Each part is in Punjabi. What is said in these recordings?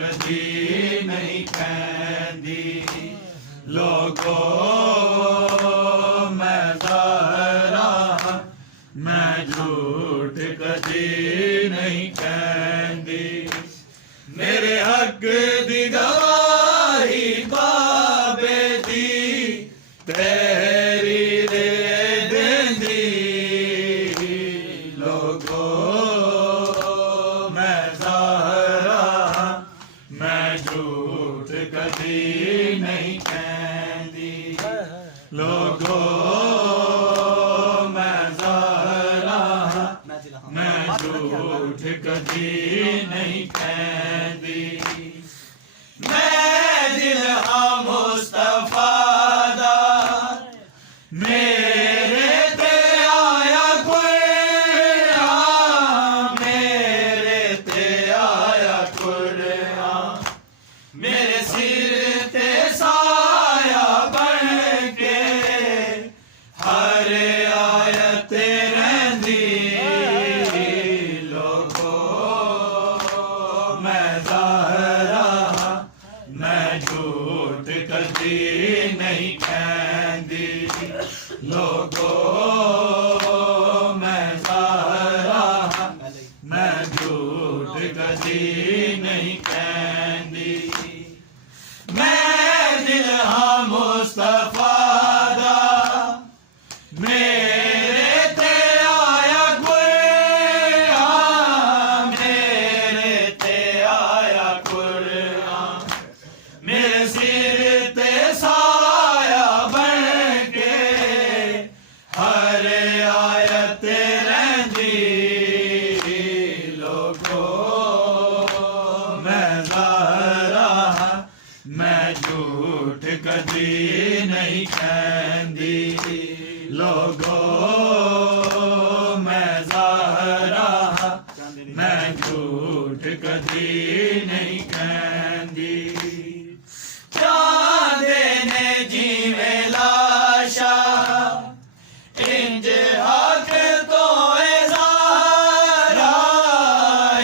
ਕਦੀ ਨਹੀਂ ਕਹਿੰਦੀ। ਲੋਗੋ ਮੈਂ ਜ਼ਾਹਰਾ ਮੈਂ ਝੂਠ ਕਦੀ ਨਹੀਂ ਕਹਿੰਦੀ। ਮੇਰੇ ਹੱਕ ਦੀ ਗਵਾਹੀ ਬਾਬੇ ਦੀ ਤੇਰੀ ਦੇ ਦਿੰਦੀ। ਲੋਗੋ ਮੈਂ ਜ਼ਾਹਰਾ ਮੈਂ ਝੂਠ ਕਦੀ ਨਹੀਂ ਕਹਿੰਦੀ। ਲੋਗੋ ਮੈਂ ਜ਼ਾਹਰਾ ਮੈਂ ਝੂਠ ਕਦੀ ਨਹੀਂ ਕਹਿੰਦੀ। ਮੈਂ ਦਿਲ ਹਾਂ ਮੁਸਤਫਾ ਦਾ ਮੇਰੇ ਤੇ ਆਇਆ ਕੁਰਾਨ। ਮੇਰੇ ਤੇ ਆਇਆ ਕੁਰਾਨ ਮੇਰੇ ਸਿਰ ਤੇ ਸਾਇਆ ਬਣ ਕੇ ਹਰ ਆਇਤ ਰਹਿੰਦੀ। ਲੋਗੋ ਮੈਂ ਜ਼ਾਹਰਾ ਮੈਂ ਝੂਠ ਕਦੀ ਨਹੀਂ ਕਹਿੰਦੀ। ਲੋਗੋ ਮੈਂ ਜ਼ਾਹਰਾ ਮੈਂ ਝੂਠ ਕਦੀ ਨਹੀਂ ਕਹਿੰਦੀ। ਮੈਂ ਦਿਲ ਹਾਂ ਮੁਸਤਫਾ ਦਾ ਮੇਰੇ ਤੇ ਆਇਆ ਕੁਰਾਨ। ਮੇਰੇ ਤੇ ਆਇਆ ਕੁਰਾਨ ਮੇਰੇ ਸਿਰ ਤੇ ਸਾਇਆ ਬਣ ਕੇ ਹਰ ਆਇਤ ਰਹਿੰਦੀ। ਲੋਗੋ ਮੈਂ ਜ਼ਾਹਰਾ ਮੈਂ ਝੂਠ ਕਦੀ ਨਹੀਂ ਕਹਿੰਦੀ। ਲੋਗੋ ਮੈਂ ਜ਼ਾਹਰਾ ਮੈਂ ਝੂਠ ਕਦੀ ਨਹੀਂ ਕਹਿੰਦੀ। ਚਾਹਦੇ ਨੇ ਜਿਵੇਂ ਲਾਸ਼ਾ ਇੰਜ ਹੱਕ ਤੋਂ ਏ ਜ਼ਾਹਰਾ।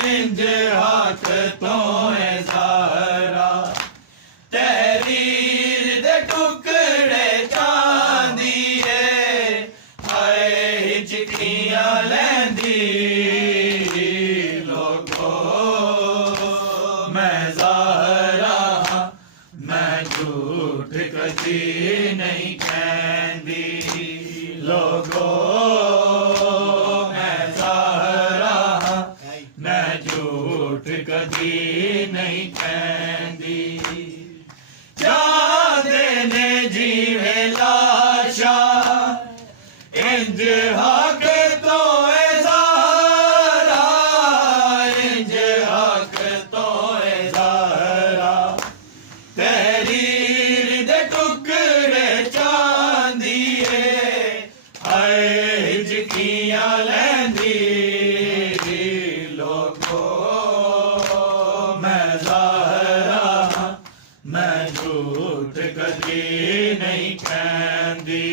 ਇੰਜ ਹੱਕ ਤੋਂ ਏ ਜ਼ਾਹਰਾ ਤਹਿਰੀਰ ਦੇ ਟੁਕੜੇ ਚਾਂਦੀ ਏ ਹਾਏ ਹਿਚਕੀਆਂ ਲੈਂਦੀ। ਲੋਗੋ ਮੈਂ ਜ਼ਾਹਰਾ ਮੈਂ ਝੂਠ ਕਦੀ ਨਹੀਂ ਕਹਿੰਦੀ। ਲੋਗੋ ਮੈਂ ਜ਼ਾਹਰਾ ਮੈਂ ਝੂਠ ਕਦੀ ਨਹੀਂ ਕਹਿੰਦੀ। ਚਾਹਦੇ ਨੇ ਜਿਵੇਂ ਲਾਸ਼ਾ ਇੰਜ ਹੱਕ ਤੋਂ ਏ ਜ਼ਾਹਰਾ। ਇੰਜ ਹੱਕ ਤੋਂ ਏ ਜ਼ਾਹਰਾ ਤਹਿਰੀਰ ਦੇ ਟੁਕੜੇ ਚਾਂਦੀ ਏ ਹਾਏ ਹਿਚਕੀਆਂ ਲੈਂਦੀ। ਲੋਗੋ ਮੈਂ ਜ਼ਾਹਰਾ ਮੈਂ ਝੂਠ ਕਦੀ ਨਹੀਂ ਕਹਿੰਦੀ।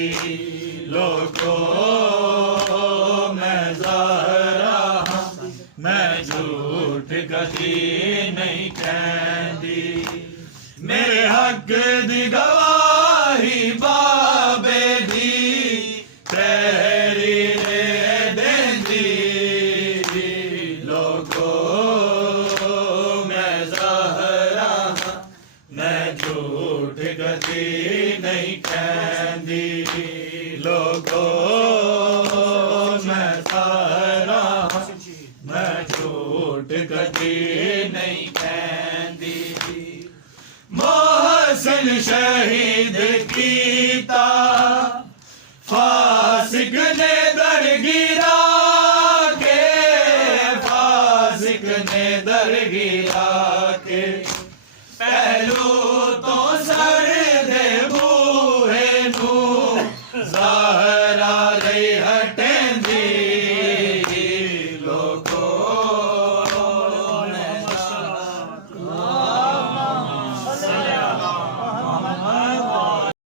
ਲੋਗੋ ਮੈਂ ਜ਼ਾਹਰਾ ਮੈਂ ਝੂਠ ਕਦੀ ਨਹੀਂ ਕਹਿੰਦੀ। ਮੇਰੇ ਹੱਕ ਦੀ ਗਵਾਹੀ ਬਾਬੇ ਦੀ ਤੇਰੀ ਦੇ ਦਿੰਦੀ। ਲੋਗੋ ਮੈਂ ਜ਼ਾਹਰਾ ਮੈਂ ਝੂਠ ਕਦੀ ਨਹੀਂ ਕਹਿੰਦੀ। ਲੋਗੋ ਮੈਂ ਜ਼ਾਹਰਾ ਮੈਂ ਝੂਠ ਕਦੀ ਨਹੀਂ ਕਹਿੰਦੀ। ਮੋਹਸਿਨ ਸ਼ਹੀਦ ਕੀਤਾ ਫਾਸਿਕ ਨੇ ਦਰਗਿਰਾ ਕੇ। ਫਾਸਿਕ ਨੇ ਦਰਗਿਰਾ ਕੇ ਪਹਿਲੂ ਤੋਂ ਸਰ ਦੇ ਬੂਹੇ ਨੂੰ ਜ਼ਾਹਰਾ ਲਈ